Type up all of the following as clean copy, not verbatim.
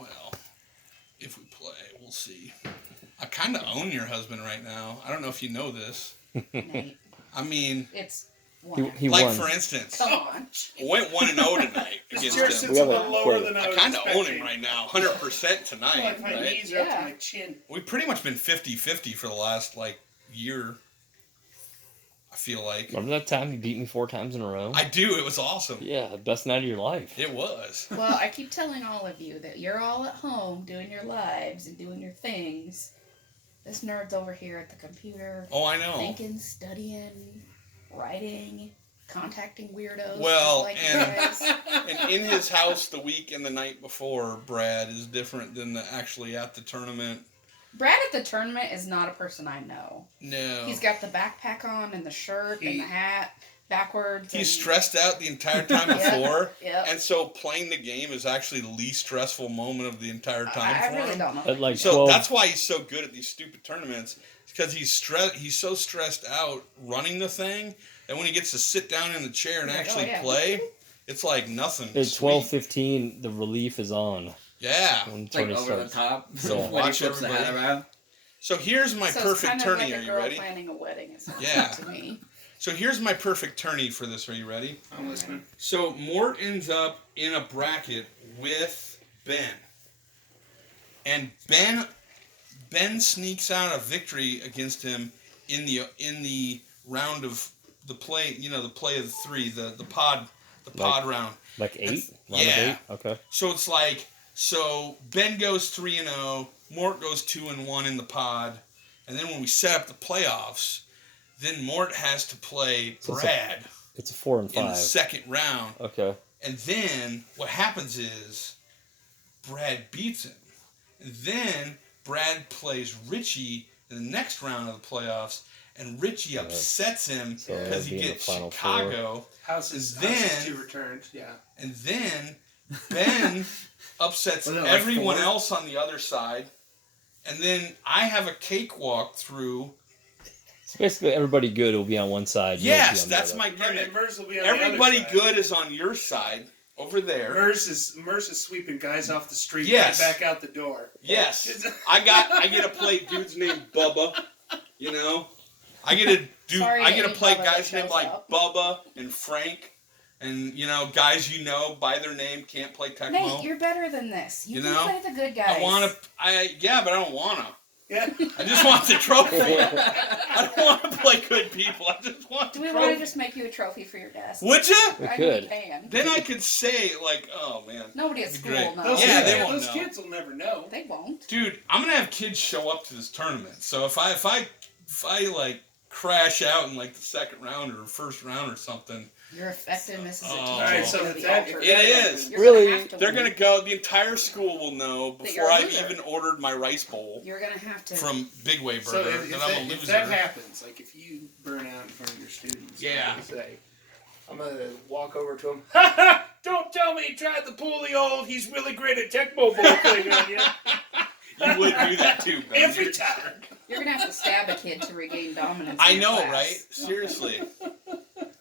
Well, if we play, we'll see. I kind of own your husband right now. I don't know if you know this. Nate. I mean, It's he like won. for instance, Come on. went 1-0 tonight against Chair him. sits a little lower than I I was kind of own expecting. him right now, 100% tonight. Like my Right? knees are up to my chin. We've pretty much been 50-50 for the last year. I feel like. Remember that time you beat me 4 times in a row? I do. It was awesome. Yeah, best night of your life. It was. Well, I keep telling all of you that you're all at home doing your lives and doing your things. This nerd's over here at the computer. Oh, I know. Thinking, studying, writing, contacting weirdos. Well, like you guys. and in his house the week and the night before, Brad is different than actually at the tournament. Brad at the tournament is not a person I know. No. He's got the backpack on and the shirt and the hat backwards. He's stressed out the entire time before. Yep. And so playing the game is actually the least stressful moment of the entire time I for really him. don't know. At like So 12, that's why he's so good at these stupid tournaments. Because he's so stressed out running the thing that when he gets to sit down in the chair and actually play, it's like nothing. at 12:15, the relief is on. Yeah. When It's like tourney over the starts. top. So When he watch flips the hat everybody. around. So here's my So perfect it's kind tourney. of like Are a you girl ready? planning a wedding. It sounds Yeah. like to me. So here's my perfect tourney for this. Are you ready? I'm listening. So Mort ends up in a bracket with Ben. And Ben sneaks out a victory against him in the round of the play, the play of the 3, the pod round. Like 8? And- Round of yeah. 8? Okay. So Ben goes 3-0, Mort goes 2-1 in the pod, and then when we set up the playoffs, then Mort has to play So Brad It's a 4 and 5. in the second round. Okay. And then what happens is Brad beats him. And then Brad plays Richie in the next round of the playoffs, and Richie upsets him So because he it'd be in the gets final Chicago. House is Then- 2 returned. Yeah. And then Ben upsets Wasn't it like everyone 4? else on the other side. And then I have a cakewalk through. So basically, everybody good will be on one side. you won't be Yes, on the that's other. my And gimmick. Merz will be on Everybody the other side. good is on your side over there. Merz is sweeping guys off the street Yes. right back out the door. Yes, I get to play dudes named Bubba. I get to Sorry I to get to any play Bubba guys that named shows like up. Bubba and Frank, and guys by their name can't play Tecmo. Nate, you're better than this. You can play the good guys. but I don't want to. Yeah. I just want the trophy. I don't want to play good people. I just want Do the we trophy. want to just make you a trophy for your desk? Would you? We I could. mean, we can. Then I could say oh man, Nobody at That'd be school great. knows. Yeah, they won't those know. kids will never know. They won't. dude, I'm gonna have kids show up to this tournament. So if I crash out in the second round or first round or something, Your effectiveness as a Oh. teacher Alright, is so going if to be that- altered. it is. You're Really? gonna have to They're win. gonna go. The entire school will know That before you're a I've loser. even ordered my rice bowl You're gonna have to. from Big Way So Burger if that I'm a that loser. happens, if you burn out in front of your students, Yeah. I'm gonna walk over to him. Don't tell me he tried to pull the old. He's really great at Tecmo Bowl thing on you. You would do that too, Ben. Every time. You're gonna have to stab a kid to regain dominance. I in your know, class. right? Seriously,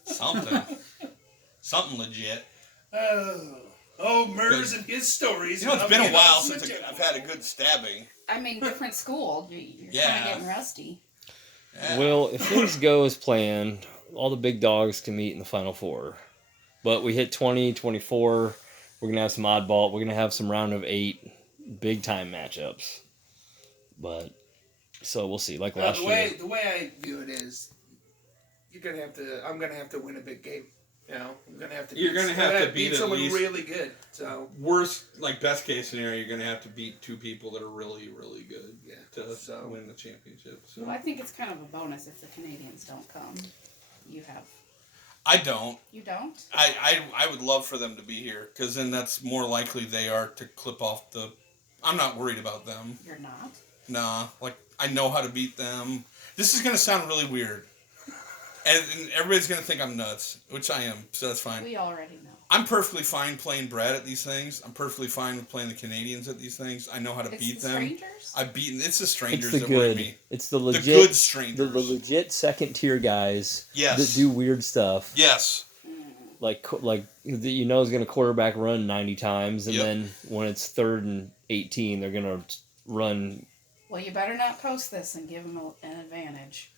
something legit. Merz and his stories. It's been a while since I've had a good stabbing. I mean, different school. You're kind Yeah. of getting rusty. Yeah. Well, if things go as planned, all the big dogs can meet in the Final Four. But we hit 20, 24. We're going to have some oddball. We're going to have some round of 8 big-time matchups. But, so we'll see. Like last year. The way I view it is, I'm gonna have to win a big game. I'm gonna have to. You're gonna have to beat at someone least- really good. So Worst, best case scenario, you're going to have to beat 2 people that are really, really good to So- win the championship. So. Well, I think it's kind of a bonus if the Canadians don't come. You have. I don't. You don't? I would love for them to be here because then that's more likely they are to clip off the. I'm not worried about them. You're not. Nah, I know how to beat them. This is gonna sound really weird, and everybody's gonna think I'm nuts, which I am. So that's fine. We already know. I'm perfectly fine playing Brad at these things. I'm perfectly fine with playing the Canadians at these things. I know how to It's beat the them. strangers? I've beaten. It's the strangers It's the that worry good. me. It's the The legit. good strangers. The legit second-tier guys Yes. that do weird stuff. Yes. like you know is going to quarterback run 90 times, and Yep. then when it's 3rd and 18, they're going to run. Well, you better not post this and give them an advantage.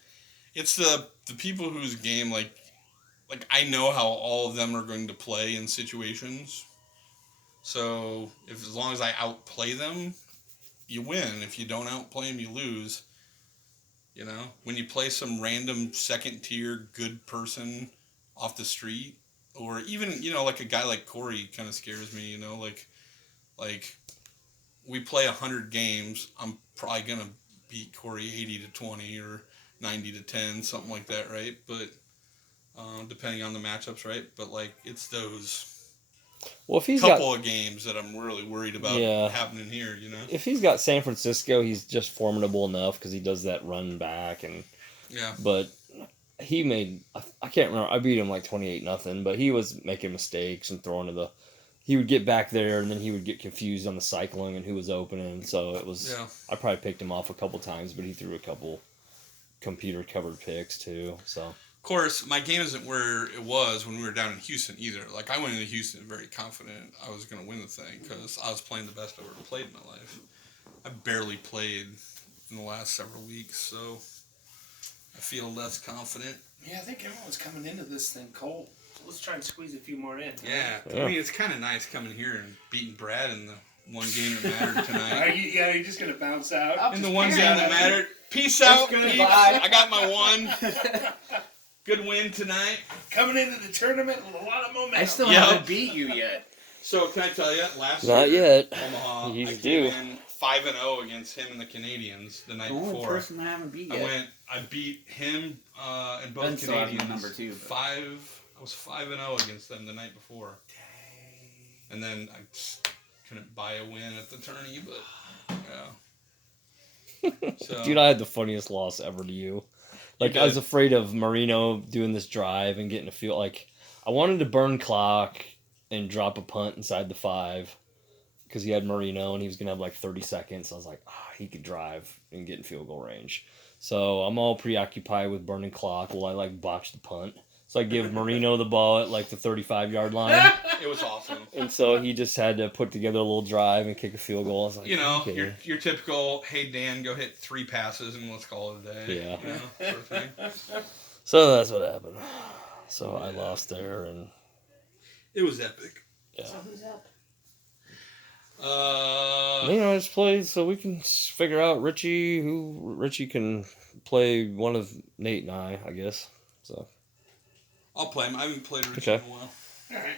It's the people whose game like I know how all of them are going to play in situations. So as long as I outplay them, you win. If you don't outplay them, you lose. You know, when you play some random second tier good person off the street, or even like a guy like Corey kind of scares me. You know, like we play 100 games, I'm probably gonna beat Corey 80-20 or 90-10, something like that, right? But depending on the matchups, right? But like it's those Well, if he's couple of games that I'm really worried about Yeah. happening here. You know? if he's got San Francisco, he's just formidable enough because he does that run back Yeah. But he made I can't remember. I beat him like 28-0, but he was making mistakes and throwing to the. He would get back there and then he would get confused on the cycling and who was opening. So it was. Yeah. I probably picked him off a couple times, but he threw a couple computer covered picks too. So. Of course, my game isn't where it was when we were down in Houston either. Like, I went into Houston very confident I was going to win the thing because I was playing the best I've ever played in my life. I barely played in the last several weeks, so I feel less confident. Yeah, I think everyone's coming into this thing cold. So let's try and squeeze a few more in. Yeah, Yeah. I mean, it's kind of nice coming here and beating Brad in the one game that mattered Are tonight. you just going to bounce out? I'll In the just one pair game it. that mattered. Peace out, good. peeps. Bye. I got my one. Good win tonight. Coming into the tournament with a lot of momentum. I still Yeah. haven't beat you yet. So, can I tell you, last Not year, yet. Omaha, You I do. came in 5-0 against him and the Canadians the night The only before. person I haven't beat I yet. beat him and both Ben still has my Canadians. number two, but- I was 5-0 against them the night before. And then I just couldn't buy a win at the tourney, but yeah. So, Dude, I had the funniest loss ever to you. Like, I was did. afraid of Marino doing this drive and getting a feel. Like, I wanted to burn clock and drop a punt inside the 5 because he had Marino and he was going to have like 30 seconds. I was like, he could drive and get in field goal range. So I'm all preoccupied with burning clock while I like botch the punt. So I give Marino the ball at like the 35-yard line. it was awesome. And so he just had to put together a little drive and kick a field goal. I was like, You know, okay. your typical, hey, Dan, go hit 3 passes and let's call it a day. Yeah. You know, sort of thing. So that's what happened. So I lost there, and It was epic. yeah. So who's up? I just played so we can figure out who Richie can play one of Nate and I guess. So I'll play him. I haven't played Richie Okay. in a while. All right.